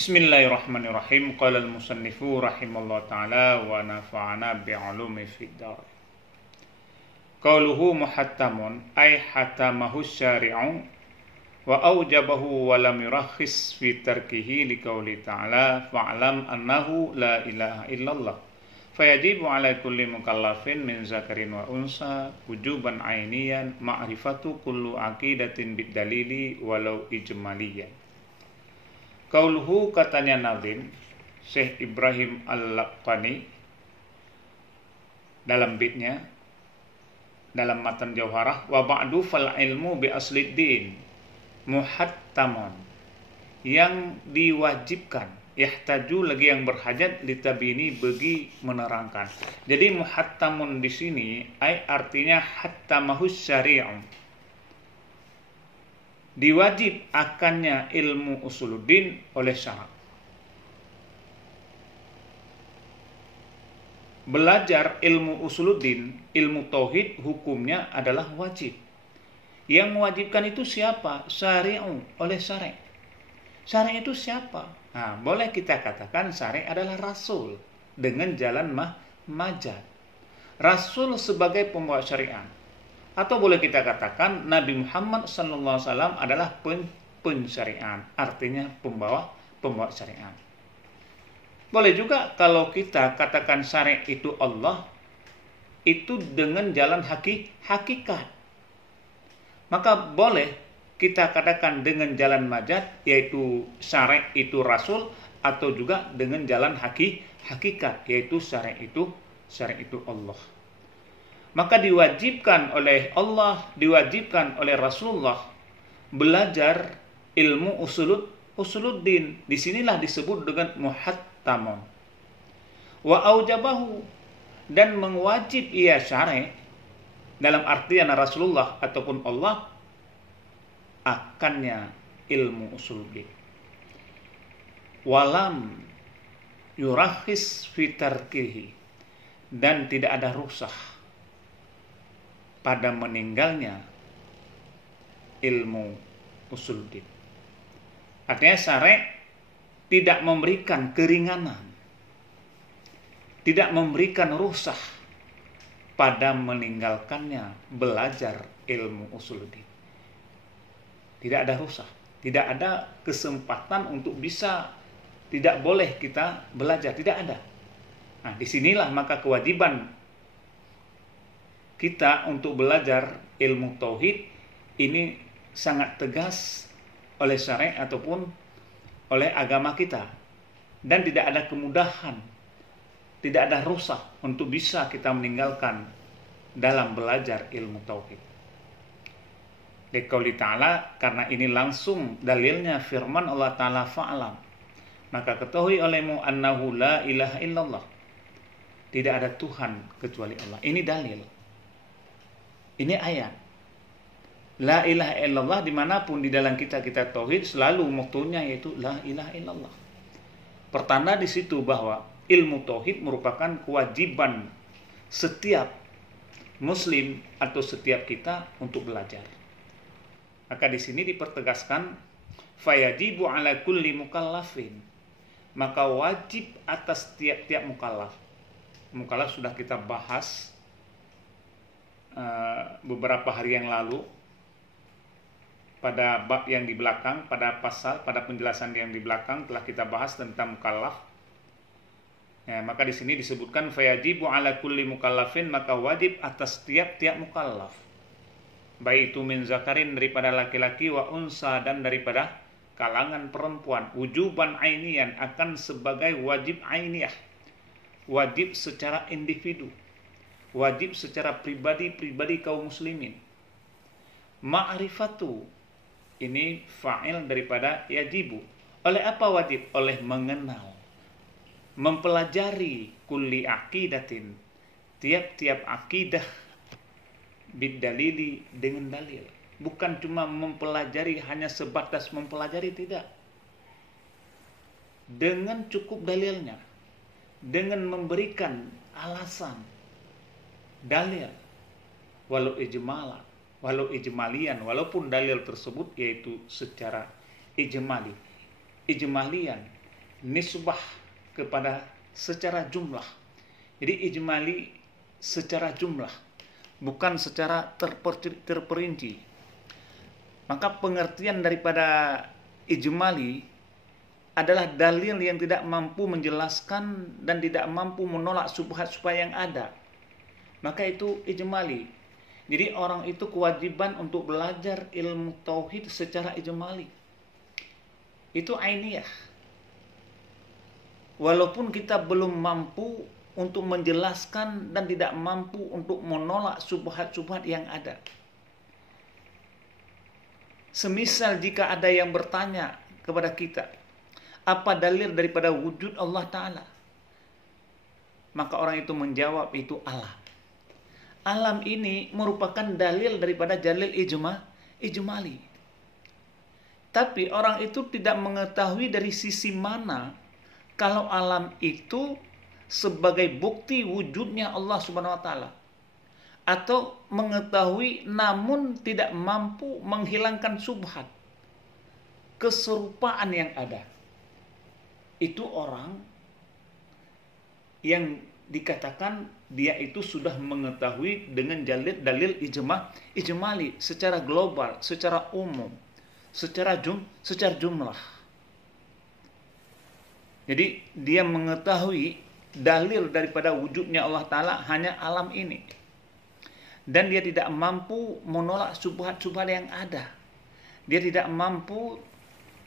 Bismillahirrahmanirrahim. Qala al-musannifu rahimallahu ta'ala wa nafa'ana bi'ulumi fid dar. Qauluhu muhattamun ay hatamahu syari'u wa aujabahu wa lam yurakhis fi tarkihi liqauli ta'ala fa'lam annahu la ilaha illallah. Fayajibu ala kulli mukallafin min zakarin wa unsa wujuban ainiyan ma'rifatu kullu aqidatin bid-dalili walau ijmaliyan. Qauluhu, katanya Nazim Syekh Ibrahim Al-Laqani dalam beatnya, dalam matan Jauharah, wa ba'du fal ilmu bi aslid din muhattamun, yang diwajibkan, yahtaju lagi yang berhajat, litabini bagi menerangkan. Jadi muhattamun di sini ay artinya hattamahus syari'u, diwajib akannya ilmu usuluddin oleh syarak. Belajar ilmu usuluddin, ilmu tauhid, hukumnya adalah wajib. Yang mewajibkan itu siapa? Syari'u, oleh syari'. Syari' itu siapa? Nah, boleh kita katakan syari' adalah rasul dengan jalan majad. Rasul sebagai pembawa syariat. Atau boleh kita katakan Nabi Muhammad SAW adalah pensyariat, artinya pembawa syariat. Boleh juga kalau kita katakan syari' itu Allah, itu dengan jalan hakikat. Maka boleh kita katakan dengan jalan majad, yaitu syari' itu Rasul, atau juga dengan jalan hakikat, yaitu syari' itu Allah. Maka diwajibkan oleh Allah, diwajibkan oleh Rasulullah belajar ilmu usuluddin. Disinilah disebut dengan muhattamun. Wa aujabahu, dan mewajib ia syari' dalam artian Rasulullah ataupun Allah akannya ilmu usuluddin. Walam yurakhis fi tarkihi, dan tidak ada rukhsah pada meninggalnya ilmu usuluddin. Artinya syari' tidak memberikan keringanan, tidak memberikan rukhsah pada meninggalkannya belajar ilmu usuluddin. Tidak ada rukhsah, tidak ada kesempatan untuk bisa, tidak boleh kita belajar, tidak ada. Nah, disinilah maka kewajiban kita untuk belajar ilmu tauhid ini sangat tegas oleh syari' ataupun oleh agama kita, dan tidak ada kemudahan, tidak ada rukhsah untuk bisa kita meninggalkan dalam belajar ilmu tauhid. Liqauli ta'ala, karena ini langsung dalilnya firman Allah Ta'ala, fa'lam, maka ketahui olehmu annahu la ilaha illallah, tidak ada Tuhan kecuali Allah. Ini dalil, ini ayat. La ilaha illallah, dimanapun di dalam kita tauhid selalu motonya yaitu la ilaha illallah. Pertanda di situ bahwa ilmu tauhid merupakan kewajiban setiap muslim atau setiap kita untuk belajar. Maka di sini dipertegaskan fayajibu ala kulli mukallafin, maka wajib atas tiap-tiap mukallaf. Mukallaf sudah kita bahas beberapa hari yang lalu pada bab yang di belakang, pada pasal, pada penjelasan yang di belakang telah kita bahas tentang mukallaf. Ya, maka di sini disebutkan fayajibu ala kulli mukallafin, maka wajib atas tiap-tiap mukallaf, baik itu min zakarin daripada laki-laki, wa unsa dan daripada kalangan perempuan, wujuban ainian akan sebagai wajib ainiyah, wajib secara individu, wajib secara pribadi kaum muslimin. Ma'rifatu, ini fa'il daripada yajibu. Oleh apa wajib? Oleh mengenal, mempelajari kulli aqidatin, tiap-tiap akidah, bid-dalili, dengan dalil. Bukan cuma mempelajari hanya sebatas mempelajari, tidak. Dengan cukup dalilnya, dengan memberikan alasan, dalil, walau ijmalian, walaupun dalil tersebut yaitu secara ijmalian, nisbah kepada secara jumlah. Jadi ijmali secara jumlah, bukan secara terperinci. Maka pengertian daripada ijmali adalah dalil yang tidak mampu menjelaskan dan tidak mampu menolak subhat-subhat yang ada. Maka itu ijmali. Jadi orang itu kewajiban untuk belajar ilmu tauhid secara ijmali. Itu ainiyah. Walaupun kita belum mampu untuk menjelaskan dan tidak mampu untuk menolak subhat-subhat yang ada. Semisal jika ada yang bertanya kepada kita, apa dalil daripada wujud Allah Ta'ala? Maka orang itu menjawab, itu alam. Alam ini merupakan dalil daripada dalil ijmali. Tapi orang itu tidak mengetahui dari sisi mana kalau alam itu sebagai bukti wujudnya Allah Subhanahu wa taala, atau mengetahui namun tidak mampu menghilangkan subhat, keserupaan yang ada. Itu orang yang dikatakan dia itu sudah mengetahui dengan dalil ijmali secara global, secara umum, secara jumlah. Jadi dia mengetahui dalil daripada wujudnya Allah Ta'ala hanya alam ini. Dan dia tidak mampu menolak subhat-subhat yang ada. Dia tidak mampu,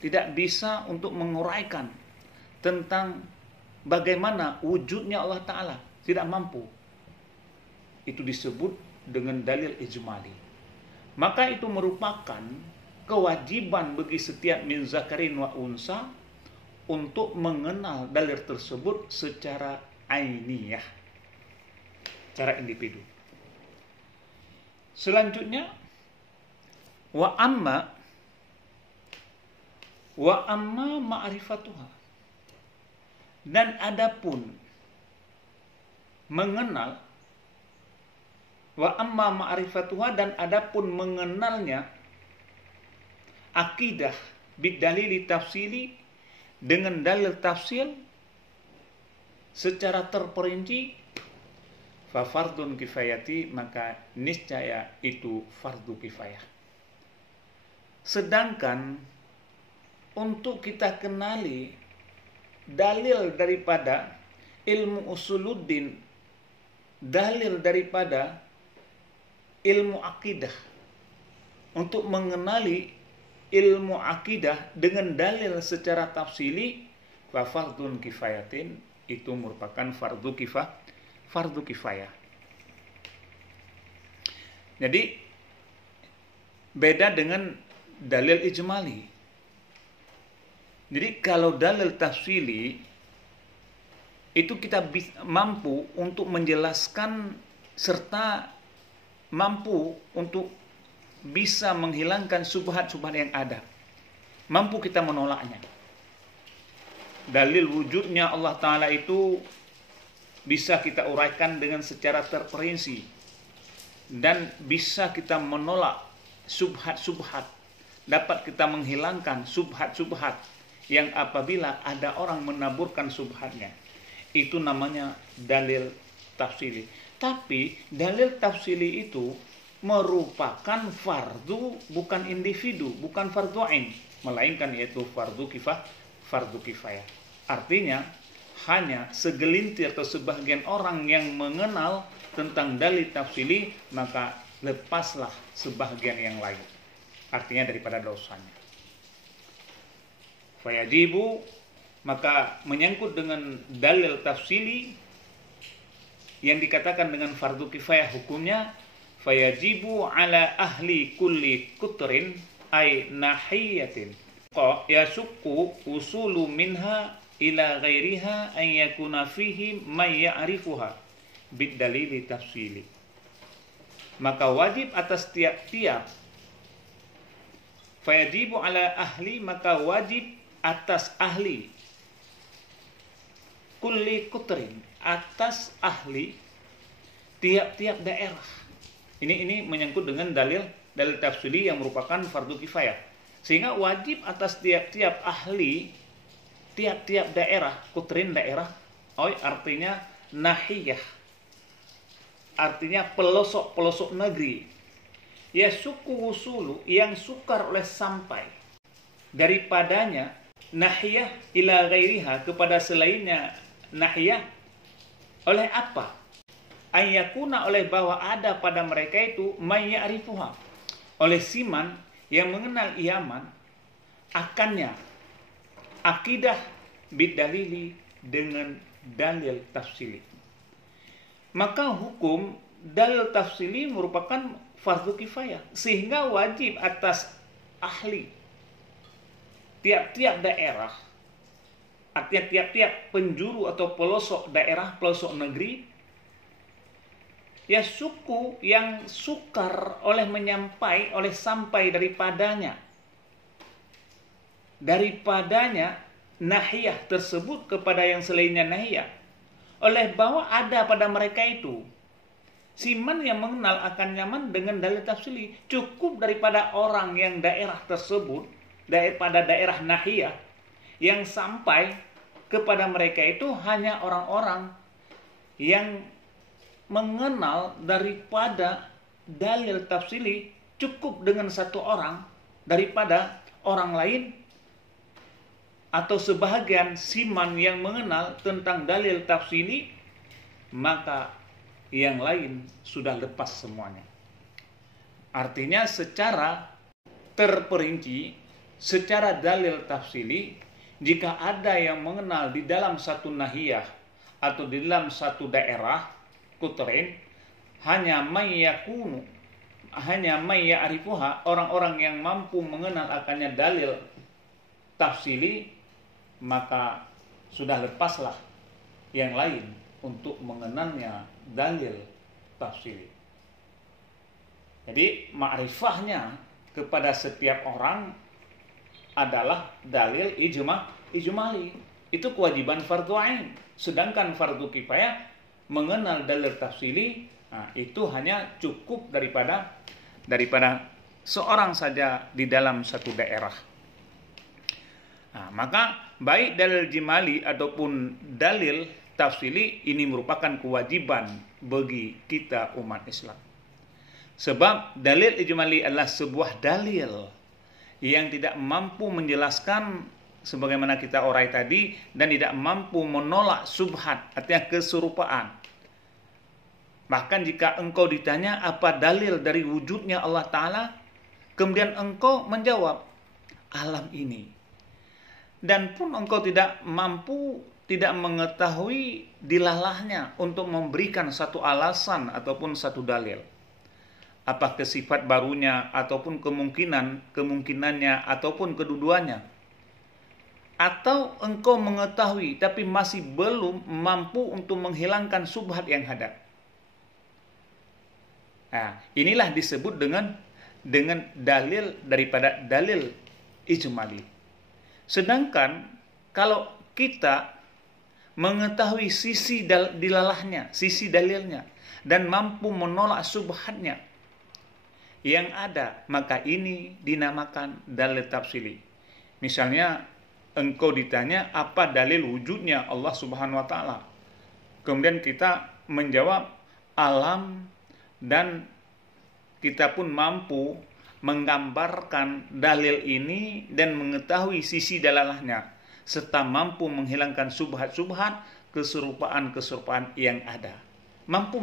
tidak bisa untuk menguraikan tentang bagaimana wujudnya Allah Ta'ala. Tidak mampu. Itu disebut dengan dalil ijmali. Maka itu merupakan kewajiban bagi setiap min zakarin wa unsa untuk mengenal dalil tersebut secara ainiyah, secara individu. Selanjutnya, wa amma ma'rifatuha, dan adapun mengenal, wa amma ma'rifatuha, dan adapun mengenalnya akidah bidalili tafsili, dengan dalil tafsir secara terperinci, fa fardun kifayati, maka niscaya itu fardu kifayah. Sedangkan untuk kita kenali dalil daripada ilmu usuluddin, dalil daripada ilmu akidah, untuk mengenali ilmu akidah dengan dalil secara tafsili, fa fardun kifayatin, itu merupakan fardu kifayah. Jadi beda dengan dalil ijmali. Jadi kalau dalil tafsili itu kita mampu untuk menjelaskan serta mampu untuk bisa menghilangkan subhat-subhat yang ada. Mampu kita menolaknya. Dalil wujudnya Allah Ta'ala itu bisa kita uraikan dengan secara terperinci. Dan bisa kita menolak subhat-subhat. Dapat kita menghilangkan subhat-subhat yang apabila ada orang menaburkan subhatnya. Itu namanya dalil tafsili. Tapi dalil tafsili itu merupakan fardu, bukan individu, bukan fardu ain, melainkan yaitu fardu kifayah. Artinya hanya segelintir atau sebagian orang yang mengenal tentang dalil tafsili, maka lepaslah sebagian yang lain. Artinya daripada dosanya. Fayajibu, maka menyangkut dengan dalil tafsili yang dikatakan dengan fardu kifayah hukumnya, fayajibu ala ahli kulli kutrin ay nahiyatin yasukku usulu minha ila ghairiha an yakuna fihi may ya'rifuha bidalili tafsili. Maka wajib atas tiap-tiap, fayajibu ala ahli, maka wajib atas ahli kulli kutrin, atas ahli tiap-tiap daerah. Ini menyangkut dengan dalil tafsili yang merupakan fardu kifayah. Sehingga wajib atas tiap-tiap ahli tiap-tiap daerah, kutrin daerah, artinya nahiyah, artinya pelosok-pelosok negeri. Ya suku wusulu yang sukar oleh sampai daripadanya nahiyah ila ghairiha kepada selainnya nahiyah oleh apa? Ayyakuna oleh bahwa ada pada mereka itu may ya'rifuha oleh siman yang mengenal iaman akannya akidah bidalili dengan dalil tafsili. Maka hukum dalil tafsili merupakan fardu kifayah, sehingga wajib atas ahli tiap-tiap daerah, artinya tiap-tiap penjuru atau pelosok daerah, pelosok negeri, ya suku yang sukar oleh sampai daripadanya nahiyah tersebut kepada yang selainnya nahiyah, oleh bahwa ada pada mereka itu siman yang mengenal akan nyaman dengan dalil tafsili. Cukup daripada orang yang daerah tersebut, daripada daerah nahiyah, yang sampai kepada mereka itu hanya orang-orang yang mengenal daripada dalil tafsili. Cukup dengan satu orang daripada orang lain atau sebahagian siman yang mengenal tentang dalil tafsili, maka yang lain sudah lepas semuanya. Artinya secara terperinci, secara dalil tafsili, jika ada yang mengenal di dalam satu nahiyah atau di dalam satu daerah kutrin, hanya may ya'rifuha, orang-orang yang mampu mengenal akannya dalil tafsili, maka sudah lepaslah yang lain untuk mengenalnya dalil tafsili. Jadi ma'rifahnya kepada setiap orang adalah dalil ijmali. Itu kewajiban fardu ain. Sedangkan fardu kifayah mengenal dalil tafsili, itu hanya cukup daripada seorang saja di dalam satu daerah. Maka baik dalil jimali ataupun dalil tafsili ini merupakan kewajiban bagi kita umat Islam. Sebab dalil ijmali adalah sebuah dalil yang tidak mampu menjelaskan sebagaimana kita urai tadi, dan tidak mampu menolak subhat, artinya keserupaan. Bahkan jika engkau ditanya apa dalil dari wujudnya Allah Ta'ala, kemudian engkau menjawab alam ini, dan pun engkau tidak mampu, tidak mengetahui dilalahnya untuk memberikan satu alasan ataupun satu dalil, apakah sifat barunya ataupun kemungkinannya ataupun kedudukannya, atau engkau mengetahui tapi masih belum mampu untuk menghilangkan subhat yang ada. Inilah disebut dengan dalil daripada dalil ijmali. Sedangkan kalau kita mengetahui sisi dilalahnya, sisi dalilnya, dan mampu menolak subhatnya yang ada, maka ini dinamakan dalil tafsili. Misalnya engkau ditanya apa dalil wujudnya Allah Subhanahu wa Ta'ala, kemudian kita menjawab alam, dan kita pun mampu menggambarkan dalil ini dan mengetahui sisi dalalahnya, serta mampu menghilangkan subhat-subhat, keserupaan-keserupaan yang ada, mampu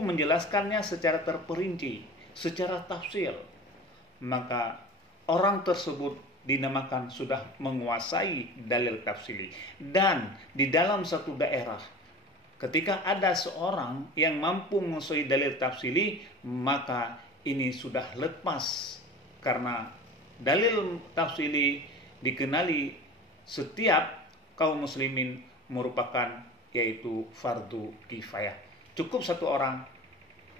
menjelaskannya secara terperinci, secara tafsir, maka orang tersebut dinamakan sudah menguasai dalil tafsili. Dan di dalam satu daerah, ketika ada seorang yang mampu menguasai dalil tafsili, maka ini sudah lepas, karena dalil tafsili dikenali setiap kaum muslimin merupakan yaitu fardu kifayah. Cukup satu orang,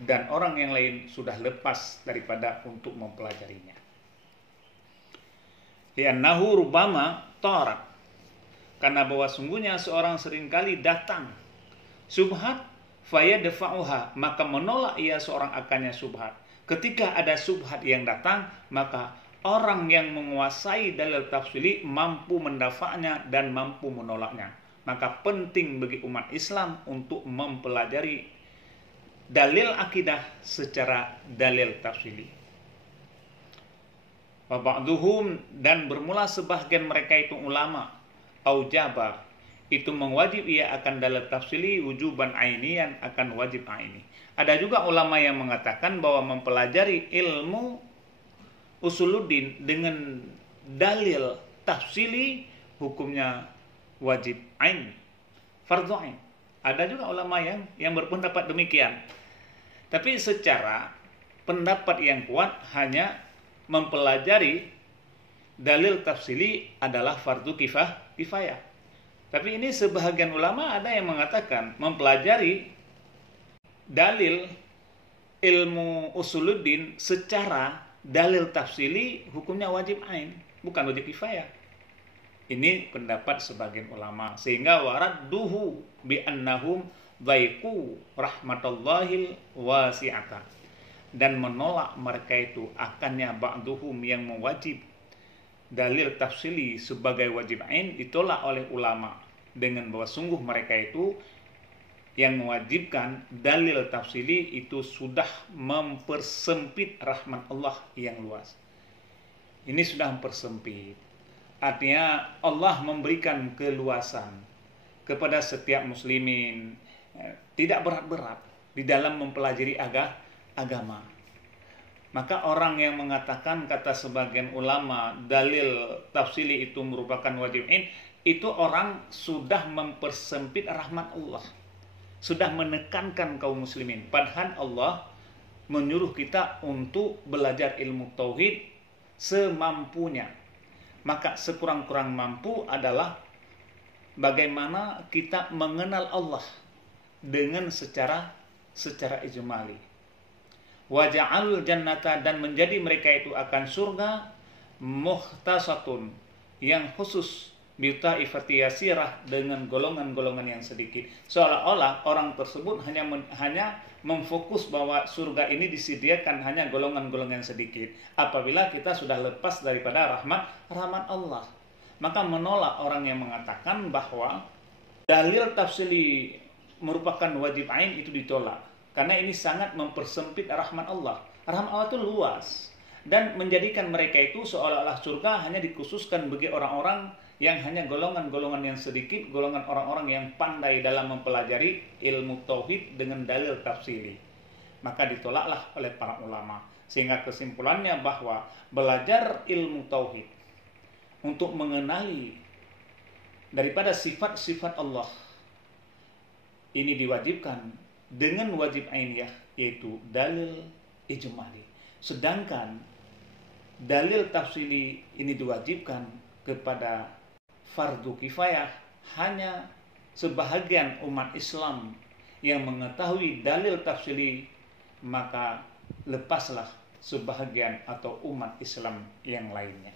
dan orang yang lain sudah lepas daripada untuk mempelajarinya. Li'annahu rubama tarak, karena bahwa sungguhnya seorang seringkali datang subhat fayadfa'uha, maka menolak ia seorang akannya subhat. Ketika ada subhat yang datang, maka orang yang menguasai dalil tafsili mampu mendafaknya dan mampu menolaknya. Maka penting bagi umat Islam untuk mempelajari dalil akidah secara dalil tafsili. Wa ba'duhum, dan bermula sebahagian mereka itu ulama aujaba, itu mewajib ia akan dalil tafsili wujuban ainian, akan wajib aini. Ada juga ulama yang mengatakan bahwa mempelajari ilmu usuluddin dengan dalil tafsili hukumnya wajib ain, fardhu ain. Ada juga ulama yang berpendapat demikian. Tapi secara pendapat yang kuat hanya mempelajari dalil tafsili adalah fardu kifayah. Tapi ini sebahagian ulama ada yang mengatakan mempelajari dalil ilmu usuluddin secara dalil tafsili hukumnya wajib ain, bukan wajib kifayah. Ini pendapat sebagian ulama, sehingga waradduhu bi annahum dhaiqu rahmatullahil wasi'ata, dan menolak mereka itu akannya ba'duhum yang mewajib dalil tafsili sebagai wajib ain ditolak oleh ulama dengan bahwa sungguh mereka itu yang mewajibkan dalil tafsili itu sudah mempersempit rahmat Allah yang luas. Ini sudah mempersempit. Artinya Allah memberikan keluasan kepada setiap muslimin, tidak berat-berat di dalam mempelajari agama. Maka orang yang mengatakan, kata sebagian ulama, dalil tafsili itu merupakan wajib ain, itu orang sudah mempersempit rahmat Allah, sudah menekankan kaum muslimin. Padahal Allah menyuruh kita untuk belajar ilmu tauhid semampunya. Maka sekurang-kurang mampu adalah bagaimana kita mengenal Allah dengan secara ijmali. Wa ja'alul jannata, dan menjadi mereka itu akan surga muhtasatun, yang khusus, bitai'ifati yasirah, dengan golongan-golongan yang sedikit. Seolah-olah orang tersebut hanya memfokus bahwa surga ini disediakan hanya golongan-golongan sedikit. Apabila kita sudah lepas daripada rahmat Allah, maka menolak orang yang mengatakan bahwa dalil tafsili merupakan wajib ain itu ditolak, karena ini sangat mempersempit rahmat Allah. Rahmat Allah itu luas, dan menjadikan mereka itu seolah-olah surga hanya dikhususkan bagi orang-orang yang hanya golongan-golongan yang sedikit, golongan orang-orang yang pandai dalam mempelajari ilmu tauhid dengan dalil tafsiri. Maka ditolaklah oleh para ulama, sehingga kesimpulannya bahwa belajar ilmu tauhid untuk mengenali daripada sifat-sifat Allah ini diwajibkan dengan wajib ainiyah, yaitu dalil ijmali. Sedangkan dalil tafsili ini diwajibkan kepada fardu kifayah, hanya sebahagian umat Islam yang mengetahui dalil tafsili, maka lepaslah sebahagian atau umat Islam yang lainnya.